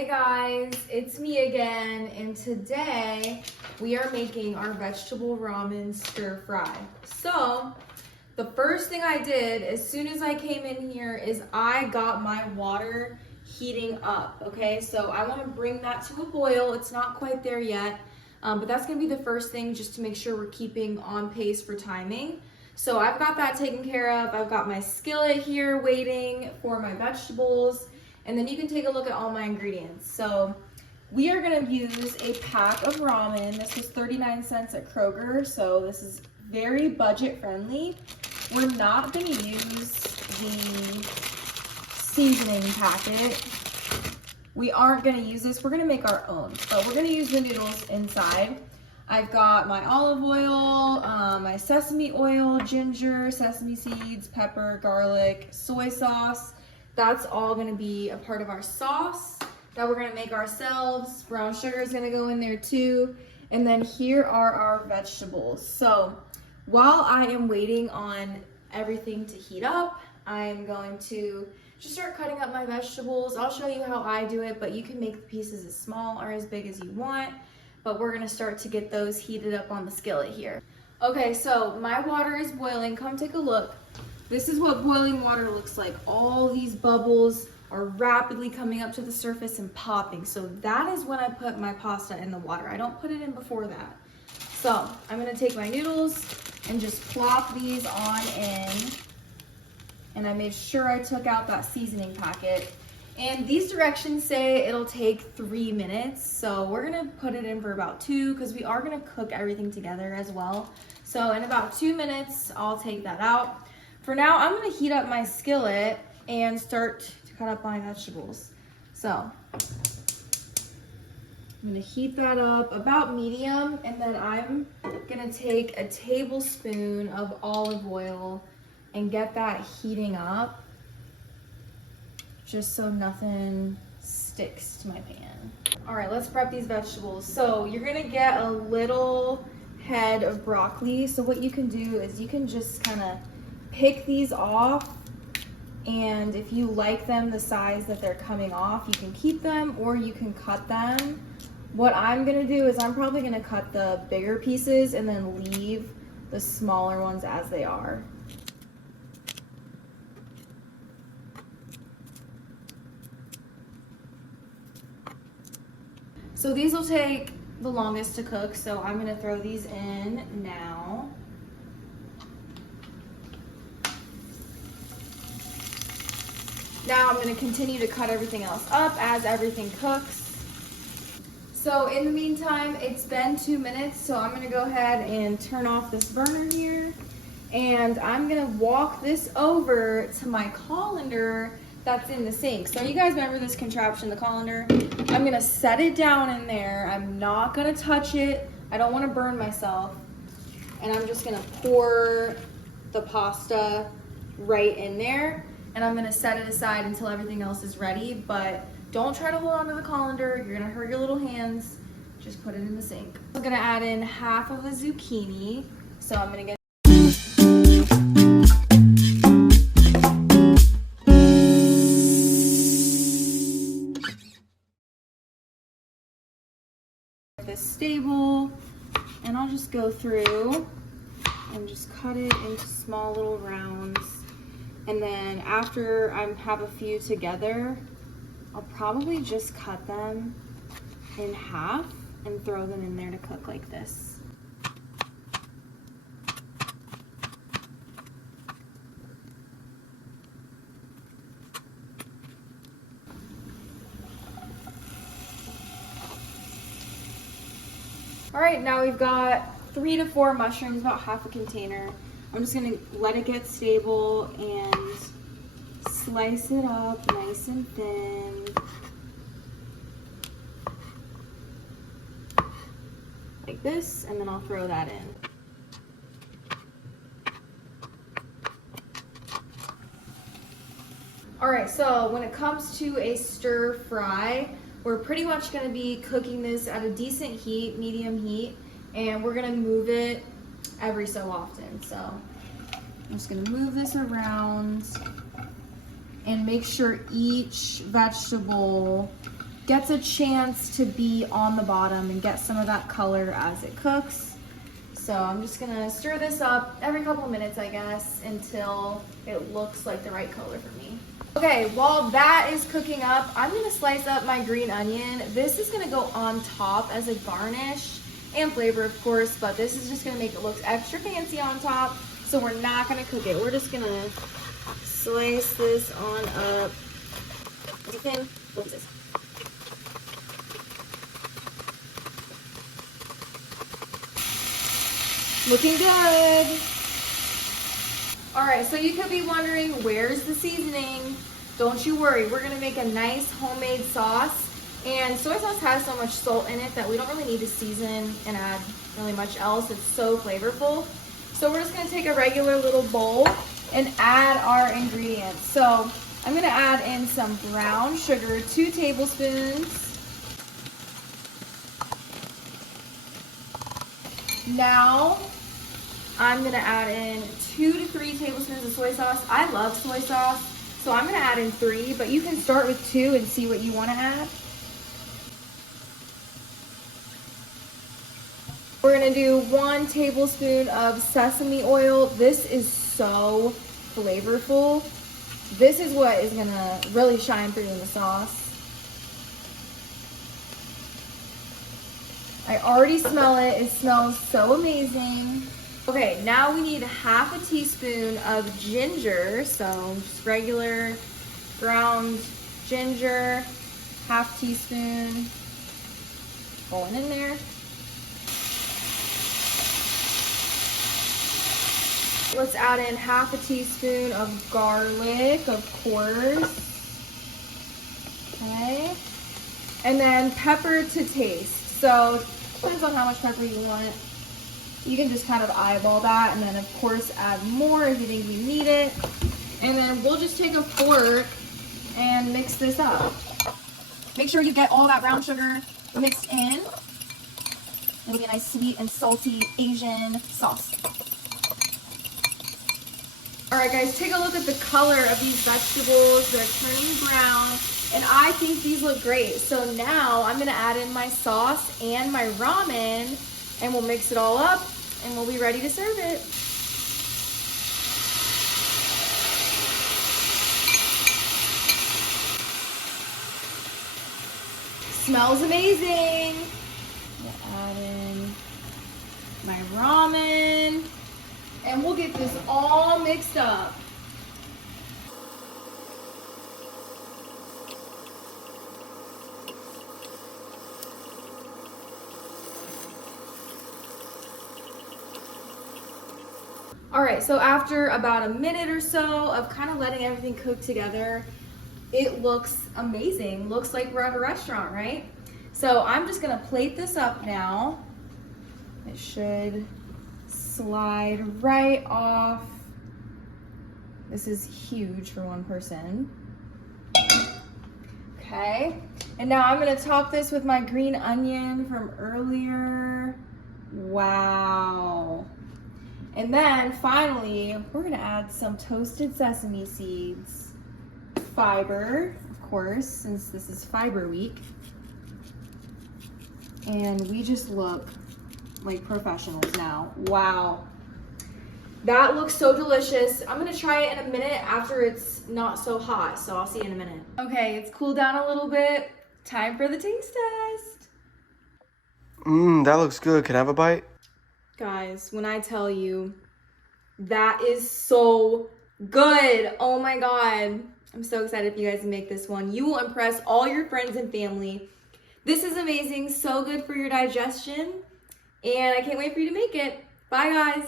Hey guys, it's me again, and today we are making our vegetable ramen stir fry. So, the first thing I did as soon as I came in here is I got my water heating up, okay? So I want to bring that to a boil. It's not quite there yet, but that's going to be the first thing just to make sure we're keeping on pace for timing. So I've got that taken care of. I've got my skillet here waiting for my vegetables. And then you can take a look at all my ingredients. So we are gonna use a pack of ramen. This was 39 cents at Kroger, so this is very budget friendly. We're not gonna use the seasoning packet. We aren't gonna use this, we're gonna make our own, but we're gonna use the noodles inside. I've got my olive oil, my sesame oil, ginger, sesame seeds, pepper, garlic, soy sauce. That's all gonna be a part of our sauce that we're gonna make ourselves. Brown sugar is gonna go in there too. And then here are our vegetables. So while I am waiting on everything to heat up, I'm going to just start cutting up my vegetables. I'll show you how I do it, but you can make the pieces as small or as big as you want. But we're gonna start to get those heated up on the skillet here. Okay, so my water is boiling. Come take a look. This is what boiling water looks like. All these bubbles are rapidly coming up to the surface and popping. So that is when I put my pasta in the water. I don't put it in before that. So I'm gonna take my noodles and just plop these on in. And I made sure I took out that seasoning packet. And these directions say it'll take 3 minutes. So we're gonna put it in for about 2 because we are gonna cook everything together as well. So in about 2 minutes, I'll take that out. For now, I'm gonna heat up my skillet and start to cut up my vegetables. So, I'm gonna heat that up about medium, and then I'm gonna take a tablespoon of olive oil and get that heating up, just so nothing sticks to my pan. All right, let's prep these vegetables. So you're gonna get a little head of broccoli. So what you can do is you can just kind of pick these off, and if you like them the size that they're coming off, you can keep them or you can cut them. What I'm gonna do is I'm probably gonna cut the bigger pieces and then leave the smaller ones as they are. So these will take the longest to cook, so I'm gonna throw these in now. Now I'm gonna continue to cut everything else up as everything cooks. So in the meantime, it's been 2 minutes, so I'm gonna go ahead and turn off this burner here. And I'm gonna walk this over to my colander that's in the sink. So you guys remember this contraption, the colander? I'm gonna set it down in there. I'm not gonna touch it. I don't wanna burn myself. And I'm just gonna pour the pasta right in there. And I'm gonna set it aside until everything else is ready, but don't try to hold on to the colander. You're gonna hurt your little hands. Just put it in the sink. I'm gonna add in half of a zucchini. So I'm gonna get this stable, and I'll just go through and just cut it into small little rounds. And then after I have a few together, I'll probably just cut them in half and throw them in there to cook like this. All right, now we've got 3 to 4 mushrooms, about half a container. I'm just gonna let it get stable and slice it up nice and thin. Like this, and then I'll throw that in. All right, so when it comes to a stir fry, we're pretty much gonna be cooking this at a decent heat, medium heat, and we're gonna move it every so often. So I'm just gonna move this around and make sure each vegetable gets a chance to be on the bottom and get some of that color as it cooks. So I'm just gonna stir this up every couple of minutes, I guess, until it looks like the right color for me. Okay, while that is cooking up, I'm gonna slice up my green onion. This is gonna go on top as a garnish and flavor, of course, but this is just gonna make it look extra fancy on top. So we're not gonna cook it. We're just gonna slice this on up. Thin. What is this? Looking good. All right, so you could be wondering, where's the seasoning? Don't you worry, we're gonna make a nice homemade sauce. And soy sauce has so much salt in it that we don't really need to season and add really much else. It's so flavorful. So we're just gonna take a regular little bowl and add our ingredients. So I'm gonna add in some brown sugar, 2 tablespoons. Now, I'm gonna add in 2 to 3 tablespoons of soy sauce. I love soy sauce, so I'm gonna add in 3, but you can start with 2 and see what you wanna add. We're gonna do 1 tablespoon of sesame oil. This is so flavorful. This is what is gonna really shine through in the sauce. I already smell it. It smells so amazing. Okay, now we need 1/2 teaspoon of ginger. So just regular ground ginger, 1/2 teaspoon going in there. Let's add in 1/2 teaspoon of garlic, of course. Okay. And then pepper to taste. So depends on how much pepper you want. You can just kind of eyeball that, and then of course add more if you think you need it. And then we'll just take a fork and mix this up. Make sure you get all that brown sugar mixed in. It'll be a nice sweet and salty Asian sauce. All right, guys, take a look at the color of these vegetables. They're turning brown, and I think these look great. So now I'm gonna add in my sauce and my ramen, and we'll mix it all up, and we'll be ready to serve it. Smells amazing. We'll add in my ramen. And we'll get this all mixed up. All right, so after about a minute or so of kind of letting everything cook together, it looks amazing. Looks like we're at a restaurant, right? So I'm just gonna plate this up now. It should slide right off. This is huge for one person. Okay, and now I'm gonna top this with my green onion from earlier. Wow. And then finally, we're gonna add some toasted sesame seeds. Fiber, of course, since this is fiber week. And we just look like professionals now. Wow. That looks so delicious. I'm gonna try it in a minute after it's not so hot, so I'll see you in a minute. Okay, it's cooled down a little bit. Time for the taste test. That looks good. Can I have a bite? Guys, when I tell you, that is so good. Oh my God. I'm so excited for you guys to make this one. You will impress all your friends and family. This is amazing, so good for your digestion. And I can't wait for you to make it. Bye, guys.